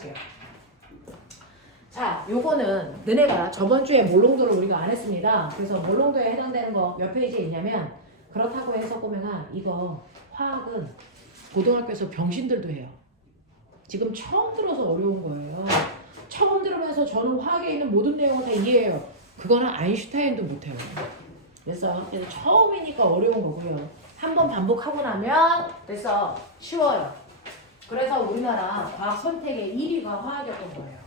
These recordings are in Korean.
해볼게요. 자, 요거는 너네가 저번 주에 몰롱도를 우리가 안 했습니다. 그래서 몰롱도에 해당되는 거 몇 페이지에 있냐면 그렇다고 해서 보면은 이거 화학은 고등학교에서 병신들도 해요. 지금 처음 들어서 어려운 거예요. 처음 들으면서 저는 화학에 있는 모든 내용을 다 이해해요. 그거는 아인슈타인도 못해요. 그래서 처음이니까 어려운 거고요. 한번 반복하고 나면 그래서 쉬워요. 그래서 우리나라 과학 선택의 1위가 화학이었던 거예요.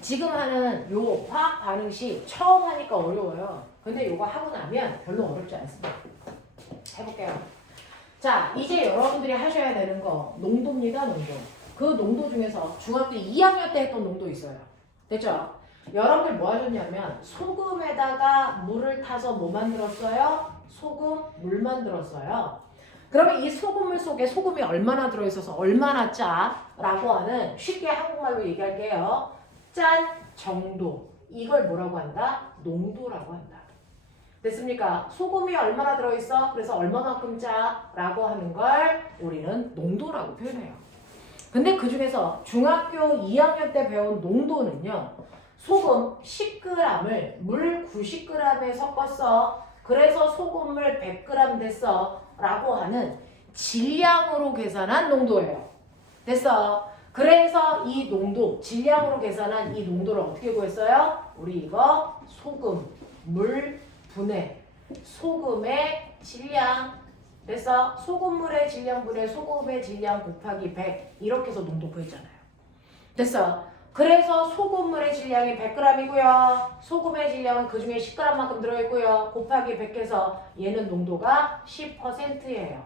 지금 하는 요 화학 반응식 처음 하니까 어려워요. 근데 요거 하고 나면 별로 어렵지 않습니다. 해볼게요. 자, 이제 여러분들이 하셔야 되는 거 농도입니다. 농도. 그 농도 중에서 중학교 2학년 때 했던 농도 있어요. 됐죠? 여러분들 뭐 하셨냐면 소금에다가 물을 타서 뭐 만들었어요? 소금, 물 만들었어요. 그러면 이 소금물 속에 소금이 얼마나 들어있어서 얼마나 짜라고 하는 쉽게 한국말로 얘기할게요. 짠 정도. 이걸 뭐라고 한다? 농도라고 한다. 됐습니까? 소금이 얼마나 들어있어? 그래서 얼마만큼 짜라고 하는 걸 우리는 농도라고 표현해요. 근데 그 중에서 중학교 2학년 때 배운 농도는요. 소금 10g을 물 90g에 섞었어. 그래서 소금물 100g 됐어. 라고 하는 질량으로 계산한 농도예요. 됐어? 그래서 이 농도, 질량으로 계산한 이 농도를 어떻게 구했어요? 우리 이거 소금, 물, 분해, 소금의 질량. 그래서 소금물의 질량 분의 소금의 질량 곱하기 100 이렇게 해서 농도 구했잖아요. 됐어? 그래서 소금물의 질량이 100g이고요. 소금의 질량은 그 중에 10g만큼 들어있고요. 곱하기 100 해서 얘는 농도가 10%예요.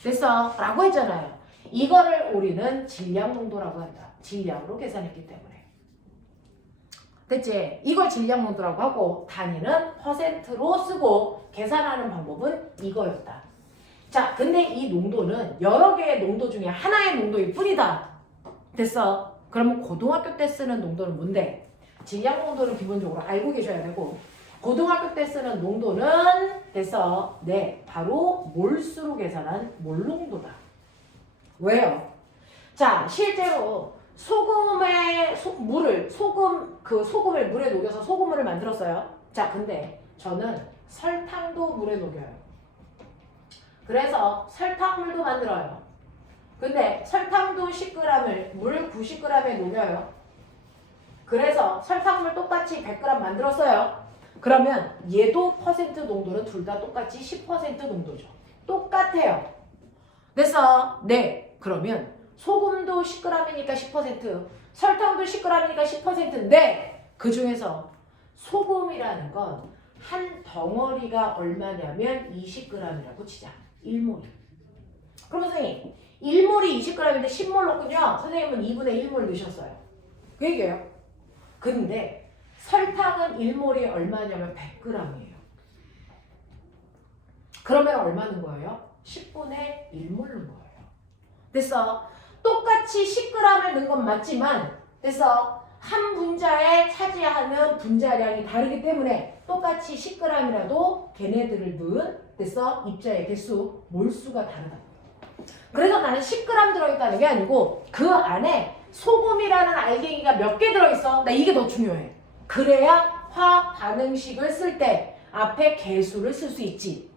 됐어? 라고 했잖아요. 이거를 우리는 질량 농도라고 한다. 질량으로 계산했기 때문에. 됐지? 이걸 질량 농도라고 하고 단위는 퍼센트로 쓰고 계산하는 방법은 이거였다. 자, 근데 이 농도는 여러 개의 농도 중에 하나의 농도일 뿐이다. 됐어? 그러면 고등학교 때 쓰는 농도는 뭔데? 질량 농도는 기본적으로 알고 계셔야 되고 고등학교 때 쓰는 농도는 됐어? 네, 바로 몰수로 계산한 몰농도다. 왜요? 자, 실제로 소금을 물에 녹여서 소금물을 만들었어요. 자, 근데 저는 설탕도 물에 녹여요. 그래서 설탕물도 만들어요. 근데 설탕도 10g을 물 90g에 녹여요. 그래서 설탕물 똑같이 100g 만들었어요. 그러면 얘도 퍼센트 농도는 둘 다 똑같이 10% 농도죠. 똑같아요. 됐어? 네. 그러면 소금도 10g이니까 10%, 설탕도 10g이니까 10%인데 그 중에서 소금이라는 건 한 덩어리가 얼마냐면 20g이라고 치자. 1몰이. 그럼 선생님 1몰이 20g인데 10몰 넣군요. 선생님은 2분의 1몰 넣으셨어요. 그 얘기예요. 근데 설탕은 1몰이 얼마냐면 100g이에요. 그러면 얼마 넣은 거예요? 10분의 1몰 넣은 거예요. 됐어? 똑같이 10g을 넣은 건 맞지만 됐어? 한 분자에 차지하는 분자량이 다르기 때문에 똑같이 10g이라도 걔네들을 넣은 됐어? 입자의 개수, 몰수가 다르다. 그래서 나는 10g 들어있다는 게 아니고 그 안에 소금이라는 알갱이가 몇 개 들어있어? 나 이게 더 중요해. 그래야 화학 반응식을 쓸 때 앞에 개수를 쓸 수 있지.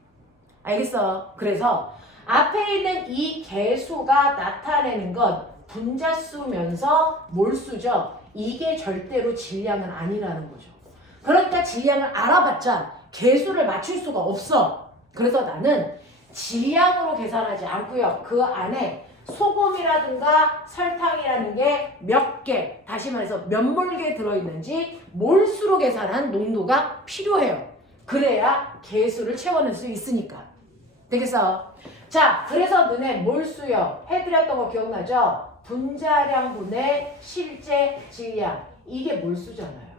알겠어? 그래서 앞에 있는 이 개수가 나타내는 건 분자수면서 몰수죠. 이게 절대로 질량은 아니라는 거죠. 그러니까 질량을 알아봤자 개수를 맞출 수가 없어. 그래서 나는 질량으로 계산하지 않고요. 그 안에 소금이라든가 설탕이라는 게 몇 개, 다시 말해서 몇 몰개 들어있는지 몰수로 계산한 농도가 필요해요. 그래야 개수를 채워낼 수 있으니까. 되겠어? 자, 그래서 너네 몰수요. 해드렸던 거 기억나죠? 분자량분의 실제 질량. 이게 몰수잖아요.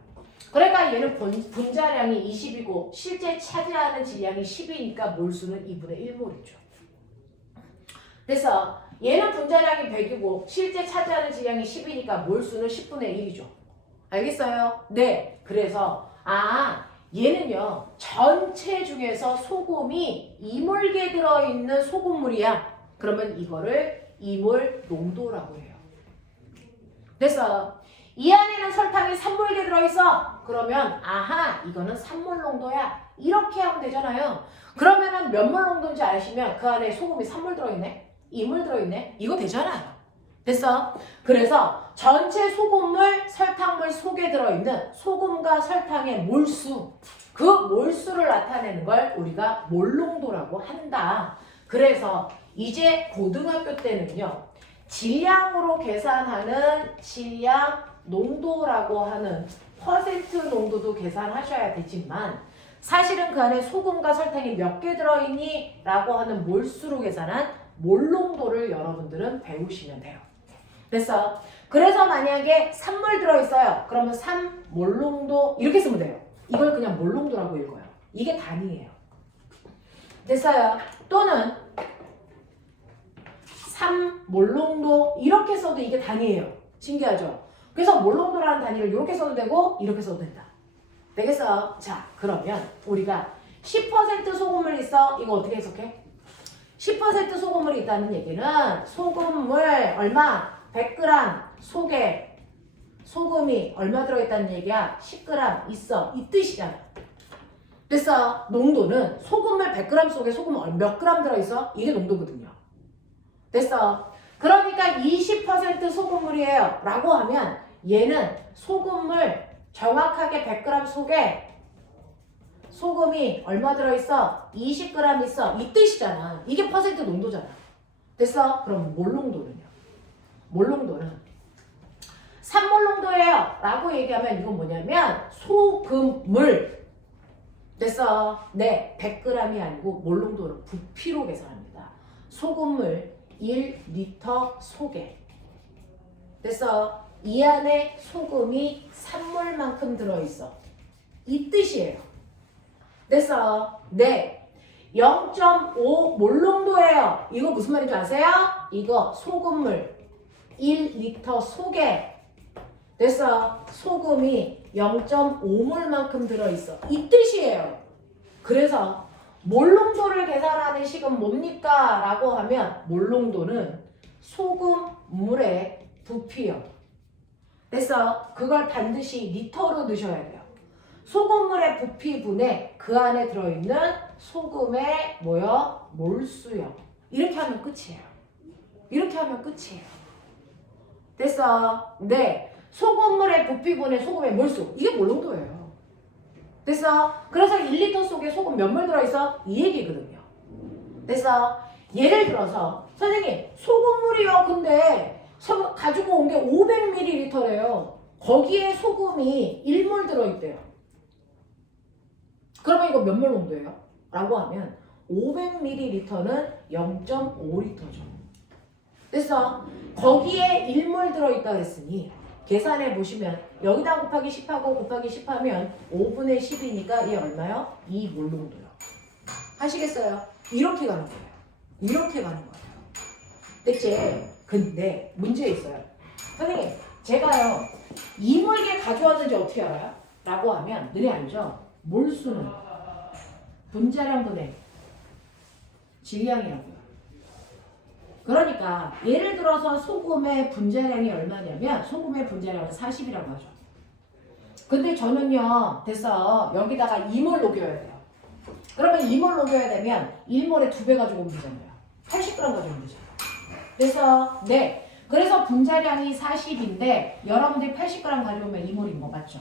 그러니까 얘는 분자량이 20이고 실제 차지하는 질량이 10이니까 몰수는 2분의 1몰이죠. 그래서 얘는 분자량이 100이고 실제 차지하는 질량이 10이니까 몰수는 10분의 1이죠. 알겠어요? 네. 그래서 얘는요. 전체 중에서 소금이 2몰개 들어있는 소금물이야. 그러면 이거를 2몰 농도라고 해요. 됐어. 이 안에는 설탕이 3몰게 들어있어. 그러면 아하 이거는 3몰 농도야. 이렇게 하면 되잖아요. 그러면은 몇 몰 농도인지 아시면 그 안에 소금이 3몰 들어있네. 2몰 들어있네. 이거 되잖아요. 됐어? 그래서 전체 소금물, 설탕물 속에 들어있는 소금과 설탕의 몰수, 그 몰수를 나타내는 걸 우리가 몰농도라고 한다. 그래서 이제 고등학교 때는요. 질량으로 계산하는 질량 농도라고 하는 퍼센트 농도도 계산하셔야 되지만 사실은 그 안에 소금과 설탕이 몇 개 들어있니? 라고 하는 몰수로 계산한 몰농도를 여러분들은 배우시면 돼요. 됐어? 그래서 만약에 3몰 들어있어요. 그러면 3몰농도 이렇게 쓰면 돼요. 이걸 그냥 몰농도라고 읽어요. 이게 단위예요. 됐어요? 또는 3몰농도 이렇게 써도 이게 단위예요. 신기하죠? 그래서 몰농도라는 단위를 이렇게 써도 되고 이렇게 써도 된다. 되겠어? 자, 그러면 우리가 10% 소금물 있어. 이거 어떻게 해석해? 10% 소금물이 있다는 얘기는 소금물 얼마? 100g 속에 소금이 얼마 들어있다는 얘기야? 10g 있어. 이 뜻이잖아. 됐어? 농도는 소금물 100g 속에 소금 몇 g 들어있어? 이게 농도거든요. 됐어? 그러니까 20% 소금물이에요. 라고 하면 얘는 소금물 정확하게 100g 속에 소금이 얼마 들어있어? 20g 있어. 이 뜻이잖아. 이게 퍼센트 농도잖아. 됐어? 그럼 몰 농도는요? 몰 농도는 3몰 농도예요. 라고 얘기하면 이건 뭐냐면 소금물. 됐어? 네, 100g이 아니고 몰 농도는 부피로 계산합니다. 소금물 1리터 속에. 됐어? 이 안에 소금이 3몰만큼 들어있어. 이 뜻이에요. 됐어? 네. 0.5몰 농도예요. 이거 무슨 말인지 아세요? 이거 소금물 1리터 속에 됐어? 소금이 0.5몰만큼 들어있어. 이 뜻이에요. 그래서 몰 농도를 계산하는 식은 뭡니까? 라고 하면 몰 농도는 소금물의 부피요. 됐어? 그걸 반드시 리터로 넣으셔야 돼요. 소금물의 부피분에 그 안에 들어있는 소금의 뭐요? 몰수요. 이렇게 하면 끝이에요. 이렇게 하면 끝이에요. 됐어? 네. 소금물의 부피분의 소금의 몰수. 이게 몰 농도예요. 됐어? 그래서 1리터 속에 소금 몇 몰 들어있어? 이 얘기거든요. 됐어? 예를 들어서 선생님 소금물이요. 근데 가지고 온 게 500ml래요. 거기에 소금이 1몰 들어있대요. 그러면 이거 몇 몰 농도예요? 라고 하면 500ml는 0.5리터죠. 됐어? 거기에 1몰 들어있다 그랬으니 계산해 보시면 여기다 곱하기 10하고 곱하기 10하면 5분의 10이니까 얘 얼마요? 2몰 농도요. 하시겠어요? 이렇게 가는 거예요. 이렇게 가는 거예요. 됐지? 근데 문제 있어요. 선생님 제가요 2몰게 가져왔는지 어떻게 알아요? 라고 하면 너네 알죠? 몰수는 분자량분의 질량이라고요. 그러니까 예를 들어서 소금의 분자량이 얼마냐면 소금의 분자량은 40이라고 하죠. 근데 저는요 됐어 여기다가 2몰 녹여야 돼요. 그러면 2몰 녹여야 되면 1몰에 2배 가지고 오면 되잖아요. 80g 가지고 오면 되잖아요. 그래서 네 그래서 분자량이 40인데 여러분들이 80g 가져오면 2몰인 거 맞죠?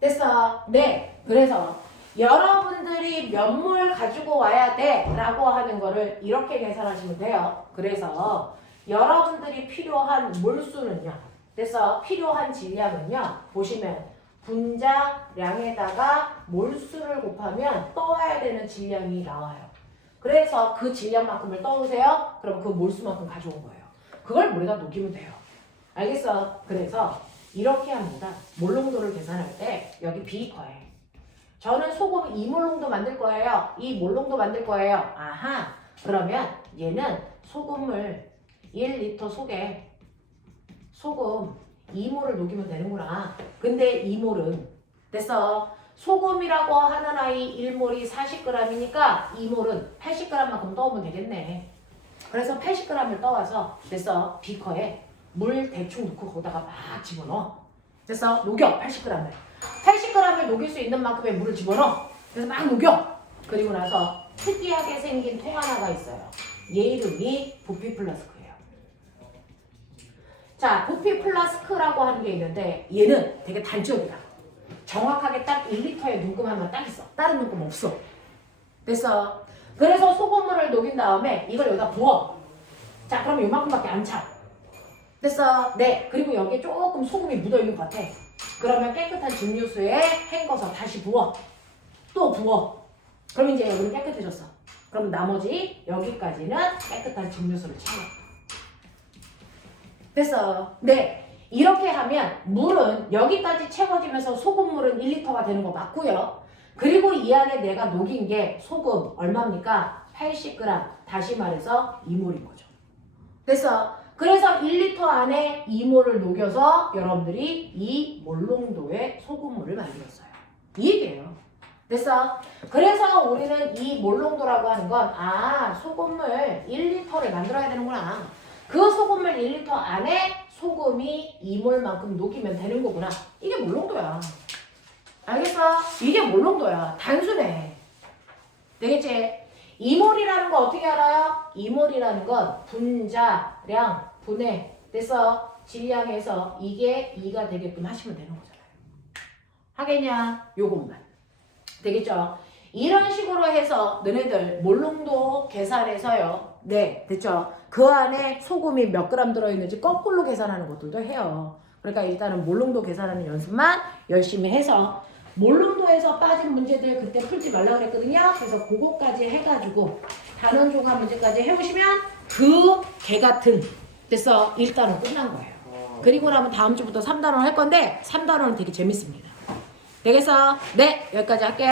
됐어? 네 그래서 여러분들이 몇 몰 가지고 와야 돼 라고 하는 거를 이렇게 계산하시면 돼요. 그래서 여러분들이 필요한 몰수는요. 됐어? 필요한 질량은요. 보시면 분자량에다가 몰수를 곱하면 떠와야 되는 질량이 나와요. 그래서 그 질량만큼을 떠오세요. 그럼 그 몰수만큼 가져온 거예요. 그걸 물에다 녹이면 돼요. 알겠어? 그래서 이렇게 합니다. 몰 농도를 계산할 때 여기 비커에 저는 소금 2몰 농도 만들 거예요. 2몰 농도 만들 거예요. 아하. 그러면 얘는 소금물 1리터 속에 소금 2몰을 녹이면 되는구나. 근데 2몰은 됐어. 소금이라고 하는 아이 1몰이 40g이니까 2몰은 80g만큼 떠오면 되겠네. 그래서 80g을 떠와서 됐어. 비커에 물 대충 넣고 거기다가 막 집어넣어. 그래서 녹여 80g을. 80g을 녹일 수 있는 만큼의 물을 집어넣어. 그래서 막 녹여. 그리고 나서 특이하게 생긴 통 하나가 있어요. 얘 이름이 부피 플라스크예요. 자, 부피 플라스크라고 하는 게 있는데 얘는 되게 단적이다. 정확하게 딱 1리터의 눈금 하나 딱 있어. 다른 눈금 없어. 됐어. 그래서 소금물을 녹인 다음에 이걸 여기다 부어. 자, 그럼 요만큼밖에 안 차. 됐어. 네. 그리고 여기에 조금 소금이 묻어있는 것 같아. 그러면 깨끗한 증류수에 헹궈서 다시 부어. 또 부어. 그럼 이제 여기는 깨끗해졌어. 그럼 나머지 여기까지는 깨끗한 증류수를 채워. 됐어. 네. 이렇게 하면 물은 여기까지 채워지면서 소금물은 1리터가 되는 거 맞고요. 그리고 이 안에 내가 녹인 게 소금 얼마입니까? 80g. 다시 말해서 2몰인 거죠. 됐어. 그래서 1리터 안에 2몰을 녹여서 여러분들이 이 몰농도의 소금물을 만들었어요. 이 얘기예요. 됐어? 그래서 우리는 이 몰농도라고 하는 건 소금물 1리터를 만들어야 되는구나. 그 소금물 1리터 안에 소금이 2몰만큼 녹이면 되는 거구나. 이게 몰농도야. 알겠어? 이게 몰농도야. 단순해. 되겠지? 2몰이라는 거 어떻게 알아요? 2몰이라는 건 분자량, 분해. 됐어? 질량에서 이게 2가 되게끔 하시면 되는 거잖아요. 하겠냐? 요것만. 되겠죠? 이런 식으로 해서 너네들 몰농도 계산해서요. 네, 됐죠? 그 안에 소금이 몇 그램 들어있는지 거꾸로 계산하는 것들도 해요. 그러니까 일단은 몰농도 계산하는 연습만 열심히 해서 몰농도에서 빠진 문제들 그때 풀지 말라고 그랬거든요. 그래서 그거까지 해가지고 단원종합 문제까지 해오시면 그 개 같은 됐어? 1단원 끝난 거예요. 그리고 나면 다음 주부터 3단원 할 건데 3단원은 되게 재밌습니다. 되겠어? 네, 여기까지 할게요.